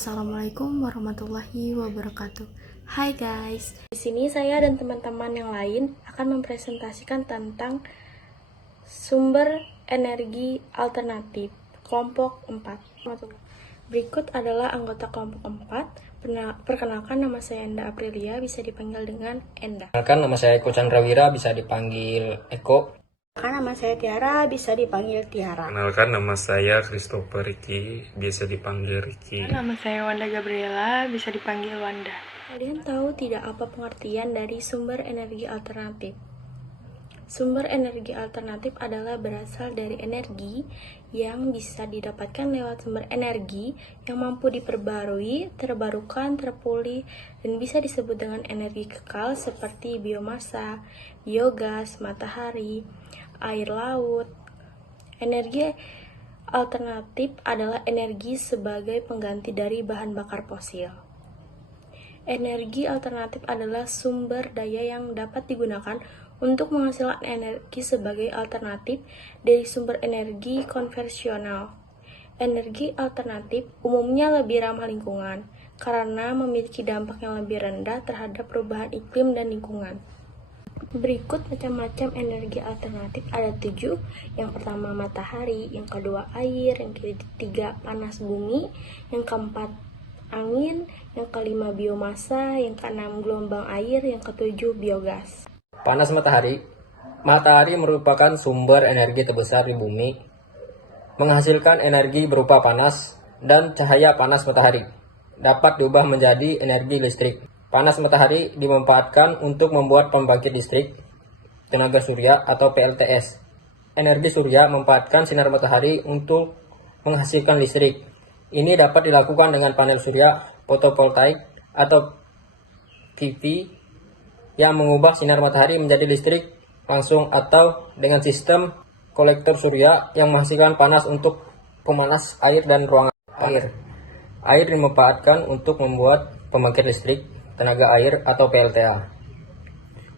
Assalamualaikum warahmatullahi wabarakatuh. Hai guys, di sini saya dan teman-teman yang lain akan mempresentasikan tentang sumber energi alternatif kelompok 4. Berikut adalah anggota kelompok 4. Perkenalkan, nama saya Enda Aprilia, bisa dipanggil dengan Enda. Perkenalkan, nama saya Eko Chandrawira, bisa dipanggil Eko. Perkenalkan, nama saya Tiara, bisa dipanggil Tiara. Kenalkan, nama saya Christopher Ricky, bisa dipanggil Ricky. Nama saya Wanda Gabriela, bisa dipanggil Wanda. Kalian tahu tidak apa pengertian dari sumber energi alternatif? Sumber energi alternatif adalah berasal dari energi yang bisa didapatkan lewat sumber energi yang mampu diperbarui, terbarukan, terpulih, dan bisa disebut dengan energi kekal seperti biomasa, biogas, matahari, air laut. Energi alternatif adalah energi sebagai pengganti dari bahan bakar fosil. Energi alternatif adalah sumber daya yang dapat digunakan untuk menghasilkan energi sebagai alternatif dari sumber energi konvensional. Energi alternatif umumnya lebih ramah lingkungan karena memiliki dampak yang lebih rendah terhadap perubahan iklim dan lingkungan. Berikut macam-macam energi alternatif, ada 7. Yang pertama matahari, yang kedua air, yang ketiga panas bumi, yang keempat angin, yang kelima biomasa, yang keenam gelombang air, yang ketujuh biogas. Panas matahari. Matahari merupakan sumber energi terbesar di bumi, menghasilkan energi berupa panas dan cahaya panas matahari dapat diubah menjadi energi listrik. Panas matahari dimanfaatkan untuk membuat pembangkit listrik tenaga surya atau PLTS. Energi surya memanfaatkan sinar matahari untuk menghasilkan listrik. Ini dapat dilakukan dengan panel surya fotovoltaik atau PV yang mengubah sinar matahari menjadi listrik langsung, atau dengan sistem kolektor surya yang menghasilkan panas untuk pemanas air dan ruangan air. Air dimanfaatkan untuk membuat pembangkit listrik tenaga air atau PLTA.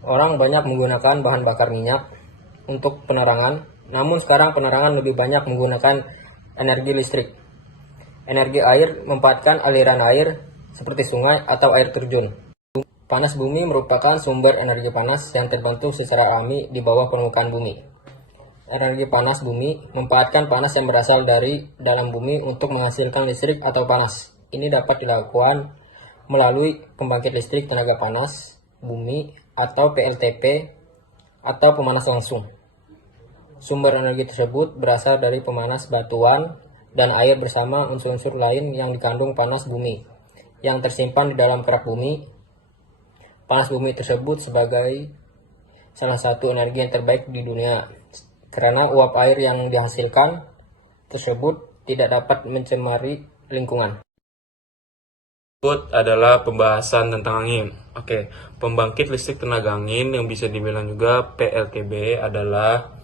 Orang banyak menggunakan bahan bakar minyak untuk penerangan, namun sekarang penerangan lebih banyak menggunakan energi listrik. Energi air memanfaatkan aliran air seperti sungai atau air terjun. Panas bumi merupakan sumber energi panas yang terbentuk secara alami di bawah permukaan bumi. Energi panas bumi memanfaatkan panas yang berasal dari dalam bumi untuk menghasilkan listrik atau panas. Ini dapat dilakukan melalui pembangkit listrik tenaga panas bumi atau PLTP atau pemanas langsung. Sumber energi tersebut berasal dari pemanas batuan dan air bersama unsur-unsur lain yang dikandung panas bumi yang tersimpan di dalam kerak bumi. Panas bumi tersebut sebagai salah satu energi yang terbaik di dunia karena uap air yang dihasilkan tersebut tidak dapat mencemari lingkungan. Berikut adalah pembahasan tentang angin. Oke, pembangkit listrik tenaga angin yang bisa dibilang juga PLTB adalah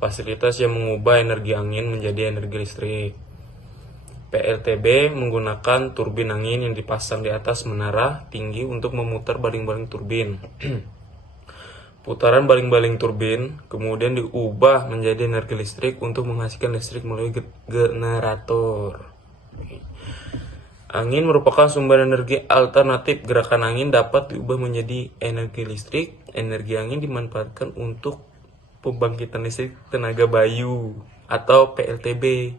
fasilitas yang mengubah energi angin menjadi energi listrik. PLTB menggunakan turbin angin yang dipasang di atas menara tinggi untuk memutar baling-baling turbin. Putaran baling-baling turbin kemudian diubah menjadi energi listrik untuk menghasilkan listrik melalui generator. Angin merupakan sumber energi alternatif. Gerakan angin dapat diubah menjadi energi listrik. Energi angin dimanfaatkan untuk pembangkitan listrik tenaga bayu atau PLTB,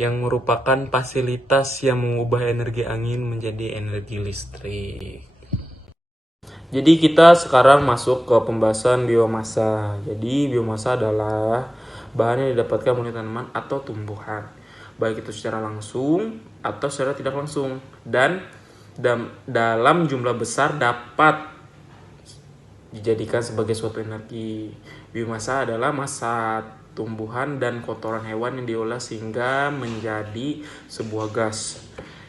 yang merupakan fasilitas yang mengubah energi angin menjadi energi listrik. Jadi kita sekarang masuk ke pembahasan biomasa. Jadi biomasa adalah bahan yang didapatkan oleh tanaman atau tumbuhan, baik itu secara langsung atau secara tidak langsung, dan dalam jumlah besar dapat dijadikan sebagai suatu energi. Biomasa adalah massa tumbuhan dan kotoran hewan yang diolah sehingga menjadi sebuah gas.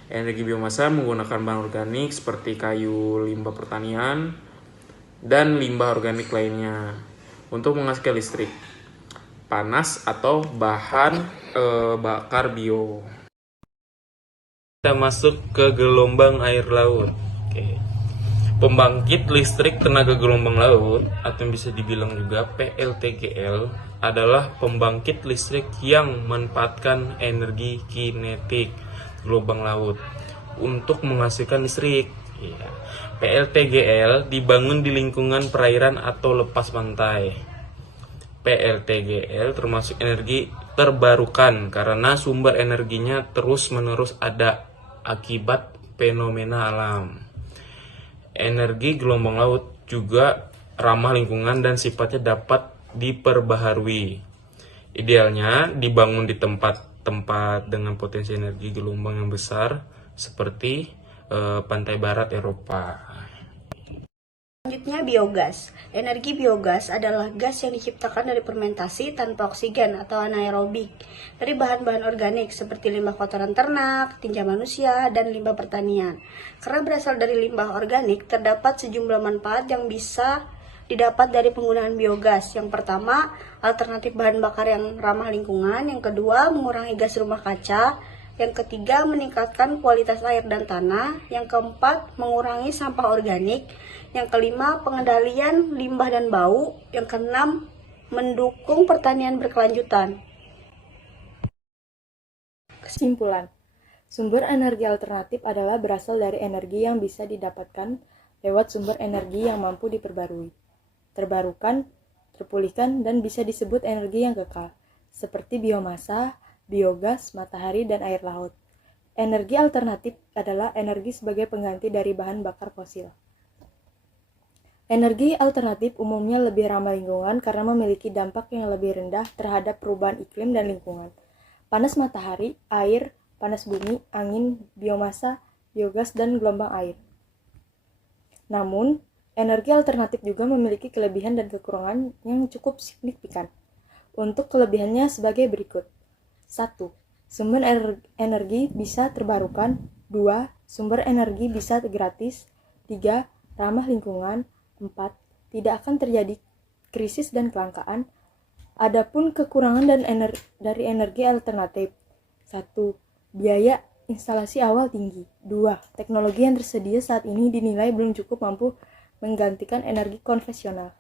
Energi biomasa menggunakan bahan organik seperti kayu, limbah pertanian, dan limbah organik lainnya untuk menghasilkan listrik, panas, atau bahan bakar bio. Kita masuk ke gelombang air laut. Oke. Pembangkit listrik tenaga gelombang laut atau yang bisa dibilang juga PLTGL adalah pembangkit listrik yang memanfaatkan energi kinetik gelombang laut untuk menghasilkan listrik. Iya. PLTGL dibangun di lingkungan perairan atau lepas pantai. PLTGL termasuk energi terbarukan karena sumber energinya terus-menerus ada akibat fenomena alam. Energi gelombang laut juga ramah lingkungan dan sifatnya dapat diperbaharui. Idealnya dibangun di tempat-tempat dengan potensi energi gelombang yang besar seperti pantai barat Eropa. Selanjutnya biogas. Energi biogas adalah gas yang diciptakan dari fermentasi tanpa oksigen atau anaerobik dari bahan-bahan organik seperti limbah kotoran ternak, tinja manusia, dan limbah pertanian. Karena berasal dari limbah organik, terdapat sejumlah manfaat yang bisa didapat dari penggunaan biogas. Yang pertama, alternatif bahan bakar yang ramah lingkungan. Yang kedua, mengurangi gas rumah kaca. Yang ketiga, meningkatkan kualitas air dan tanah. Yang keempat, mengurangi sampah organik. Yang kelima, pengendalian limbah dan bau. Yang keenam, mendukung pertanian berkelanjutan. Kesimpulan, sumber energi alternatif adalah berasal dari energi yang bisa didapatkan lewat sumber energi yang mampu diperbarui, terbarukan, terpulihkan, dan bisa disebut energi yang kekal, seperti biomasa, biogas, matahari, dan air laut. Energi alternatif adalah energi sebagai pengganti dari bahan bakar fosil. Energi alternatif umumnya lebih ramah lingkungan karena memiliki dampak yang lebih rendah terhadap perubahan iklim dan lingkungan. Panas matahari, air, panas bumi, angin, biomasa, biogas, dan gelombang air. Namun, energi alternatif juga memiliki kelebihan dan kekurangan yang cukup signifikan. Untuk kelebihannya sebagai berikut. 1. Sumber energi bisa terbarukan. 2. Sumber energi bisa gratis. 3. Ramah lingkungan. 4. Tidak akan terjadi krisis dan kelangkaan. Adapun kekurangan dari energi alternatif. 1. Biaya instalasi awal tinggi. 2. Teknologi yang tersedia saat ini dinilai belum cukup mampu menggantikan energi konvensional.